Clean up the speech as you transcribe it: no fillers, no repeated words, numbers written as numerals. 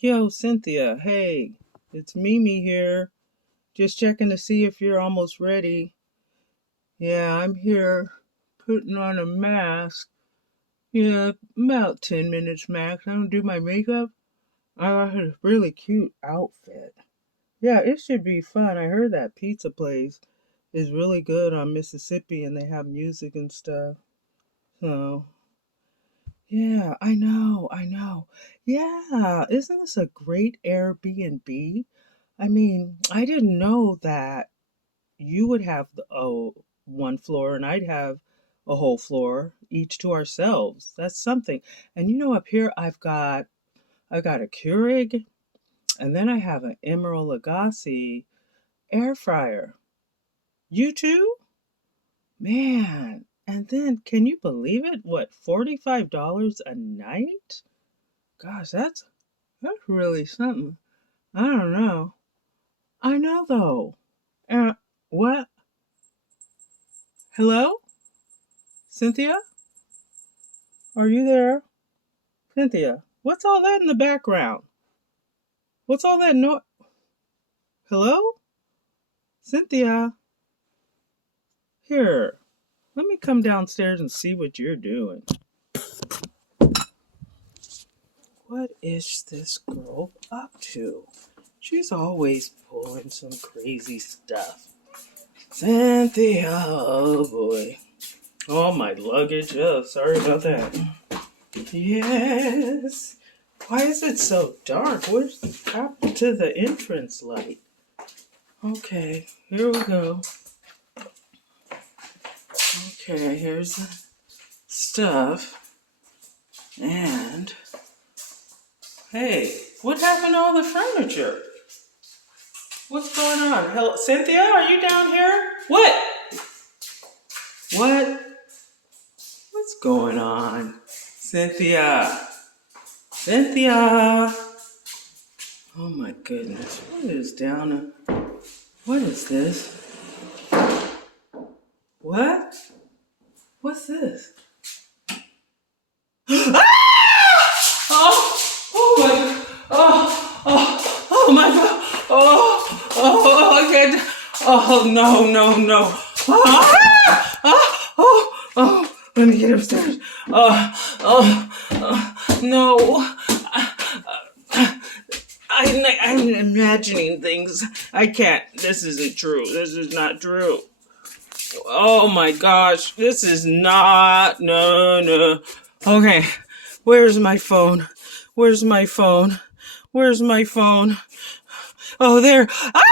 Yo, Cynthia, hey, it's Mimi here. Just checking to see if you're almost ready. Yeah, I'm here putting on a mask. Yeah, about 10 minutes max. I'm gonna do my makeup. I got a really cute outfit. Yeah, it should be fun. I heard that pizza place is really good on Mississippi and they have music and stuff. So, yeah, I know. Yeah, isn't this a great Airbnb? I mean, I didn't know that you would have one floor and I'd have a whole floor, each to ourselves. That's something. And up here I've got a Keurig, and then I have an Emerald Lagasse air fryer. You too? Man. And then can you believe it? What, $45 a night? Gosh, that's really something. I don't know. I know though. What? Hello? Cynthia? Are you there? Cynthia, what's all that in the background? What's all that Hello? Cynthia? Here, let me come downstairs and see what you're doing. What is this girl up to? She's always pulling some crazy stuff. Cynthia, oh boy. Oh, my luggage. Oh, sorry about that. Yes. Why is it so dark? What's happened to the entrance light? Okay, here we go. Okay, here's the stuff. And, hey, what happened to all the furniture? What's going on? Hello, Cynthia, are you down here? What? What? What's going on? Cynthia. Cynthia. Oh my goodness. What is down? What is this? What? What's this? Ah! Oh my, oh my God. I can't. Oh, no. Let me get upstairs. No. I'm imagining things. I can't. This isn't true. This is not true. Oh my gosh. This is not. No. Okay. Where's my phone? Where's my phone? Oh, there. Ah!